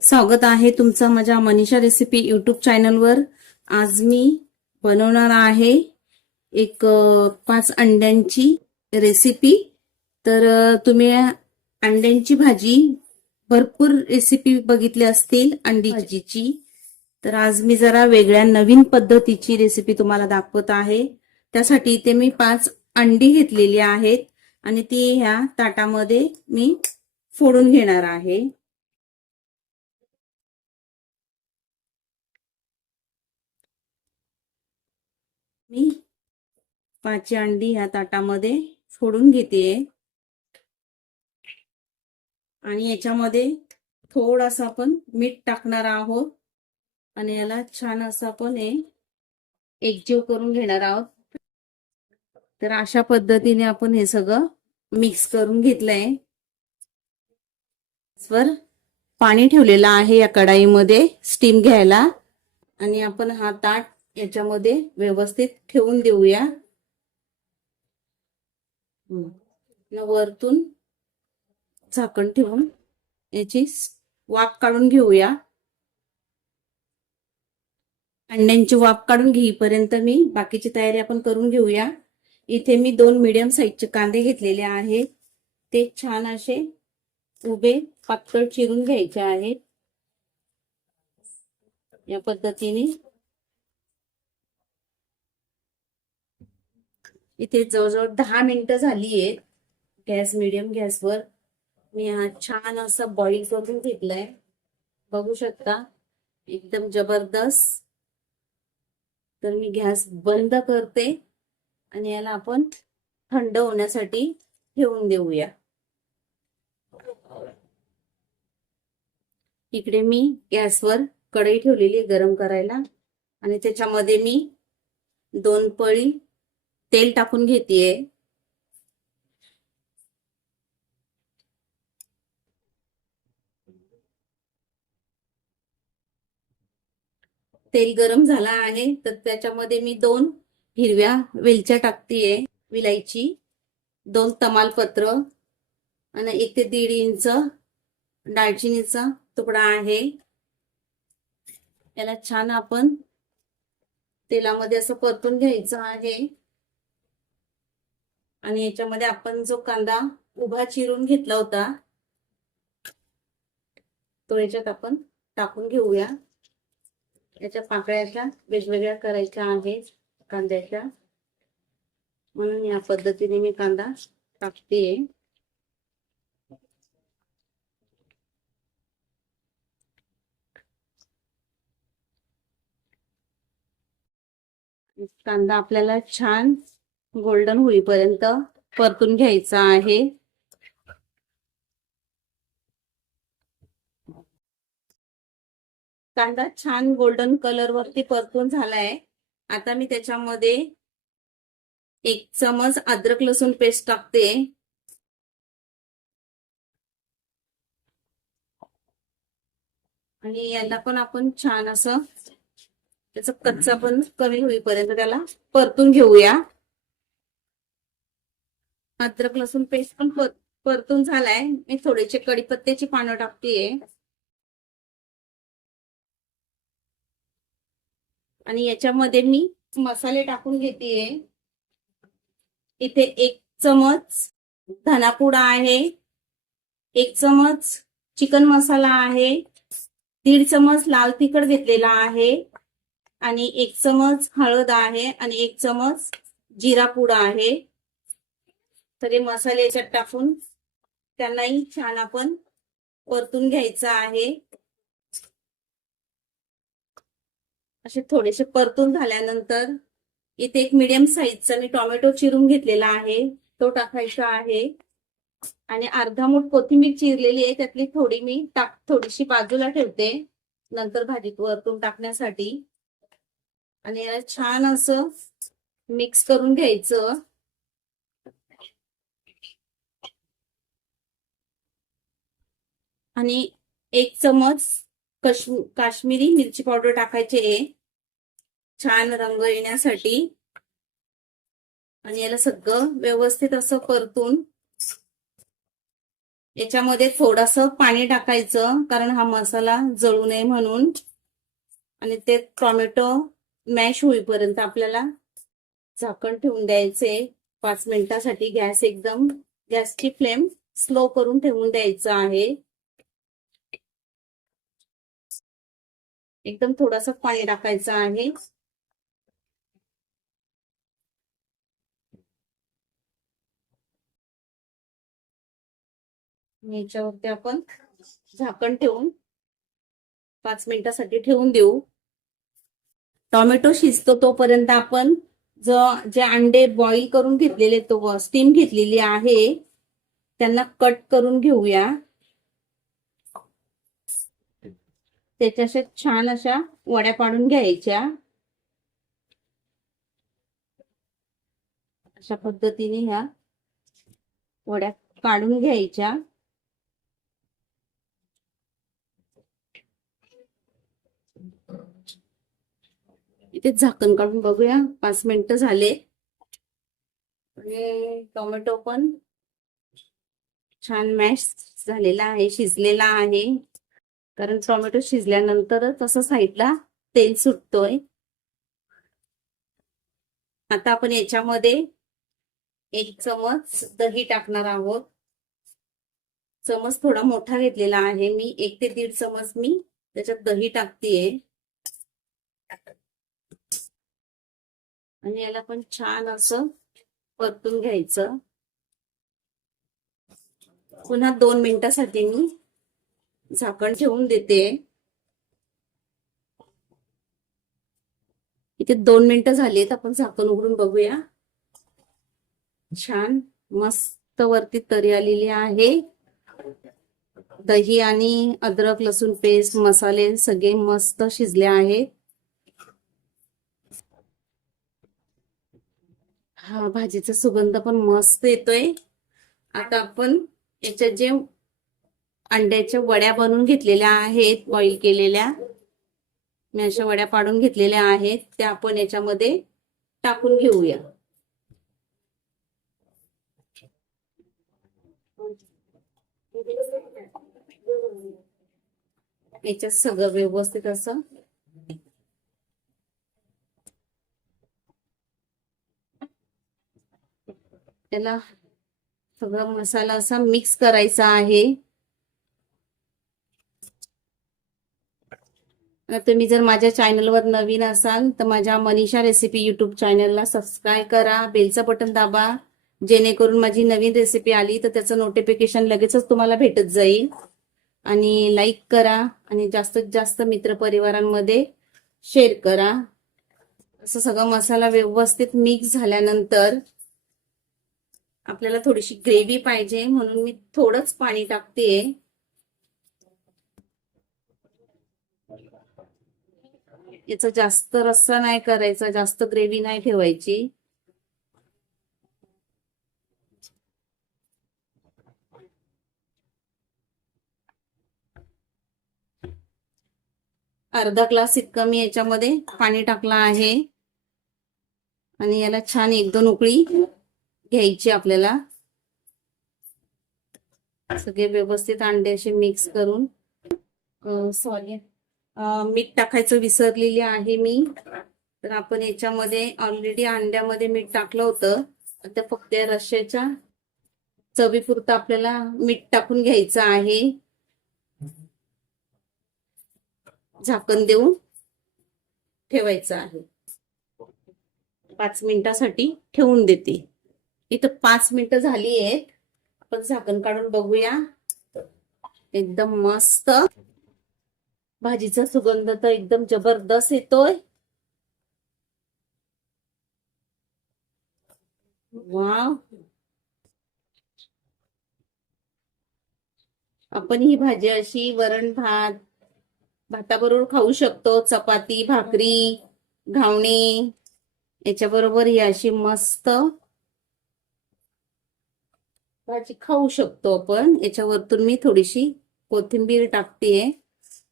स्वागत आहे तुमचं माझ्या मनीषा रेसिपी युट्यूब चॅनलवर आज मी बनवणार आहे एक पाच अंड्यांची रेसिपी तर तुम्ही अंड्यांची भाजी भरपूर रेसिपी बघितली असतील अंडी भाजीची तर आज मी जरा वेगळ्या नवीन पद्धतीची रेसिपी तुम्हाला दाखवत आहे. त्यासाठी इथे मी पाच अंडी घेतलेली आहेत आणि ती ह्या ताटामध्ये मी फोडून घेणार आहे. मी पाच अंडी ह्या ताटामध्ये फोडून घेते. आणि याच्यामध्ये थोडासा आपण मीठ टाकणार आहोत. आणि याला छान असं आपण हे एकजीव करून घेणार आहोत. तर अशा पद्धतीने आपण हे सगळं मिक्स करून घेतलंय. वर पाणी ठेवलेलं आहे या कढाईमध्ये स्टीम घ्यायला. आणि आपण हा ताट याच्यामध्ये व्यवस्थित ठेवून देऊया. वरतून झाकण ठेवून याची वाफ काढून घेऊया. अंड्यांची वाफ काढून घेईपर्यंत मी बाकीची तयारी आपण करून घेऊया. इथे मी दोन मीडियम साईजचे कांदे घेतलेले आहेत. ते छान असे उभे पातळ चिरून घ्यायचे आहेत. या पद्धतीने इथे जवळजवळ दहा मिनिटं झाली आहेत गॅस मिडियम गॅसवर. मी हा छान असा बॉईल करून घेतलाय. बघू शकता एकदम जबरदस्त. तर मी गॅस बंद करते आणि याला आपण थंड होण्यासाठी ठेवून देऊया. इकडे मी गॅसवर कढई ठेवलेली आहे गरम करायला. आणि त्याच्यामध्ये मी दोन पळी तेल टाकून घेतेय. तेल गरम झाला आहे तर त्याच्यामध्ये मी दोन हिरव्या वेलच्या टाकतेय विलायची. दोन तमालपत्र आणि एक ते दीड इंच दालचिनीचा तुकडा आहे. याला छान आपण तेलामध्ये असं परतून घ्यायचं आहे. आणि याच्यामध्ये आपण जो कांदा उभा चिरून घेतला होता तो याच्यात आपण टाकून घेऊया. याच्या पाकळ्या अशा वेगवेगळ्या करायच्या आहेत कांद्याच्या. म्हणून या पद्धतीने मी कांदा टाकतेय. कांदा आपल्याला छान गोल्डन होईपर्यंत परतून घ्यायचा आहे. कांदा छान गोल्डन कलर वरती परतून झालाय. आता मी त्याच्यामध्ये एक चमच अद्रक लसूण पेस्ट टाकते. आणि याला पण आपण छान असं त्याचा कच्चा पण कमी होईपर्यंत त्याला परतून घेऊया. अद्रक लसूण पेस्ट पण पर- परतून झालाय. मी थोडेसे कडीपत्त्याची पानं टाकतेय. आणि याच्यामध्ये मी मसाले टाकून घेतेय. इथे एक चमच धनापुडा आहे. एक चमच चिकन मसाला आहे. दीड चमच लाल तिखट घेतलेला आहे. आणि एक चमच हळद आहे. आणि एक चमच जिरा पुडा आहे. तरी मसाले याच्यात टाकून त्यांनाही छान आपण परतून घ्यायचं आहे. असे थोडेसे परतून झाल्यानंतर इथे एक मिडियम साईजचा मी टोमॅटो चिरून घेतलेला आहे. तो टाकायचा आहे. आणि अर्धा मूठ कोथिंबीर चिरलेली आहे. त्यातली थोडी मी टाक थोडीशी बाजूला ठेवते. नंतर भाजीत वरतून टाकण्यासाठी. आणि याला छान असं मिक्स करून घ्यायचं. आणि एक चमच काश्मीरी मिरची पावडर टाकायची आहे. छान रंग येण्यासाठी. आणि याला सगळं व्यवस्थित असं परतून याच्यामध्ये थोडस पाणी टाकायचं कारण हा मसाला जळू नये म्हणून. आणि ते टोमॅटो मॅश होईपर्यंत आपल्याला झाकण ठेवून द्यायचे पाच मिनिटासाठी गॅस एकदम गॅसची फ्लेम स्लो करून ठेवून द्यायचं आहे. एकदम थोडस पाणी टाकायचं आहे. याच्यावरती आपण झाकण ठेवून पाच मिनिटासाठी ठेवून देऊ. टोमॅटो शिजतो तोपर्यंत आपण जो जे अंडे बॉईल करून घेतलेले तो स्टीम घेतलेली आहे त्यांना कट करून घेऊया. त्याच्या छान अशा वड्या पाडून घ्यायच्या. अशा पद्धतीने ह्या वड्या काढून घ्यायच्या. इथे झाकण काढून बघूया. पाच मिनिट झाले. आणि टोमॅटो पण छान मॅश झालेला आहे शिजलेला आहे. कारण टोमॅटो शिजल्यानंतर तसं साईडला तेल सुटतोय. आता आपण याच्यामध्ये एक चमच दही टाकणार आहोत. चमच थोडा मोठा घेतलेला आहे. मी एक ते दीड चमच मी त्याच्यात दही टाकतेय. आणि याला पण छान असं परतून घ्यायचं. पुन्हा दोन मिनिटासाठी मी झाकण ठेवून देते. इथे दोन मिनिटं झालीत आपण झाकण उघडून बघूया. छान मस्त वरती तरी आलेली आहे. दही आणि अद्रक लसूण पेस्ट मसाले सगळे मस्त शिजले आहेत. हा भाजीचा सुगंध पण मस्त येतोय. आता आपण याच्यात जे अंड्याच्या वड्या बनवून घेतलेल्या आहेत बॉईल केलेल्या. मी अशा वड्या पाडून घेतलेल्या आहेत त्या आपण याच्यामध्ये टाकून घेऊया. याच्यात सगळं व्यवस्थित असं. त्याला सगळा मसाला असा मिक्स करायचा आहे. तुम्ही जर माझ्या चॅनलवर नवीन असाल तर माझ्या मनीषा रेसिपी युट्यूब चॅनलला सबस्क्राईब करा बेलचं बटन दाबा. जेणेकरून माझी नवीन रेसिपी आली तर त्याचं नोटिफिकेशन लगेचच तुम्हाला भेटत जाईल. आणि लाईक करा आणि जास्तीत जास्त मित्रपरिवारांमध्ये शेअर करा. असं सगळं मसाला व्यवस्थित मिक्स झाल्यानंतर आपल्याला थोडीशी ग्रेव्ही पाहिजे म्हणून मी थोडंच पाणी टाकते याचा जास्त रस्सा नाही करायचा जास्त ग्रेव्ही नाही ठेवायची. अर्धा ग्लास इतकं मी याच्यामध्ये पाणी टाकलं आहे. आणि याला छान एक दोन उकळी घ्यायची आपल्याला. सगळे व्यवस्थित अंडे असे मिक्स करून सॉरी. मीठ टाकायचं विसरलेली आहे मी. तर आपण याच्यामध्ये ऑलरेडी अंड्यामध्ये मीठ टाकलं होतं. आता फक्त या रश्याच्या चवीपुरतं आपल्याला मीठ टाकून घ्यायचं आहे. झाकण देऊन ठेवायचं आहे. पाच मिनिटासाठी ठेवून देते. इथं पाच मिनिटं झाली आहेत. आपण झाकण काढून बघूया. एकदम मस्त. भाजीचा सुगंध तर एकदम जबरदस्त येतोय. वाव. आपण ही भाजी अशी वरण भात भाताबरोबर खाऊ शकतो. चपाती भाकरी घावणी याच्याबरोबर ही अशी मस्त भाजी खाऊ शकतो आपण. याच्यावरतून मी थोडीशी कोथिंबीर टाकतेय.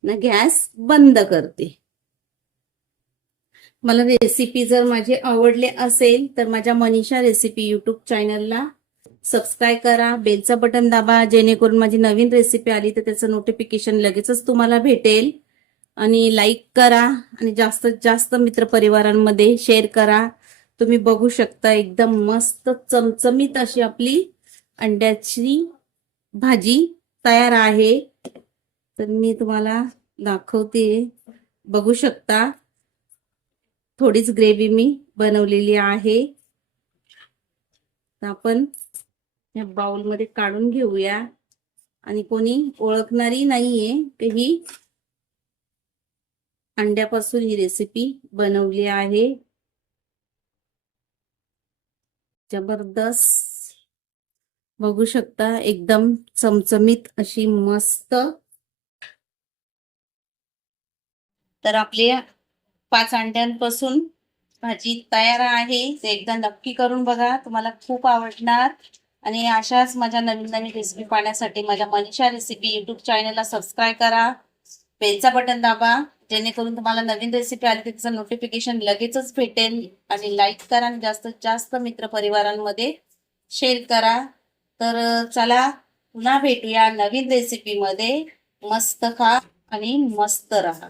ना गॅस बंद करते. मला रेसिपी जर माझी आवडले असेल तर माझ्या मनीषा रेसिपी युट्यूब चॅनलला सबस्क्राईब करा. बेलचं बटन दाबा जेणेकरून माझी नवीन रेसिपी आली तर त्याचं नोटिफिकेशन लगेचच तुम्हाला भेटेल. आणि लाईक करा आणि जास्तीत जास्त मित्रपरिवारांमध्ये शेअर करा. तुम्ही बघू शकता एकदम मस्त चमचमीत अशी आपली अंड्याची भाजी तयार आहे. तर मी तुम्हाला दाखवते. बघू शकता थोडीच ग्रेव्ही मी बनवलेली आहे. तर आपण या बाउलमध्ये काढून घेऊया. आणि कोणी ओळखणारी नाहीये की ही अंड्यापासून ही रेसिपी बनवली आहे. जबरदस्त. बघू शकता एकदम चमचमीत अशी मस्त तर आपले पाच अंड्यांपासून भाजी तयार आहे. ते एकदा नक्की करून बघा. तुम्हाला खूप आवडणार. आणि अशाच माझ्या नवीन नवीन रेसिपी पाहण्यासाठी माझ्या मनीषा रेसिपी युट्यूब चॅनलला सबस्क्राईब करा. बेलचा बटन दाबा. जेणेकरून तुम्हाला नवीन रेसिपी आली त्याचं नोटिफिकेशन लगेचच भेटेल. आणि लाईक करा आणि जास्तीत जास्त मित्रपरिवारांमध्ये शेअर करा. तर चला पुन्हा भेटूया नवीन रेसिपीमध्ये मस्त खा आणि मस्त राहा.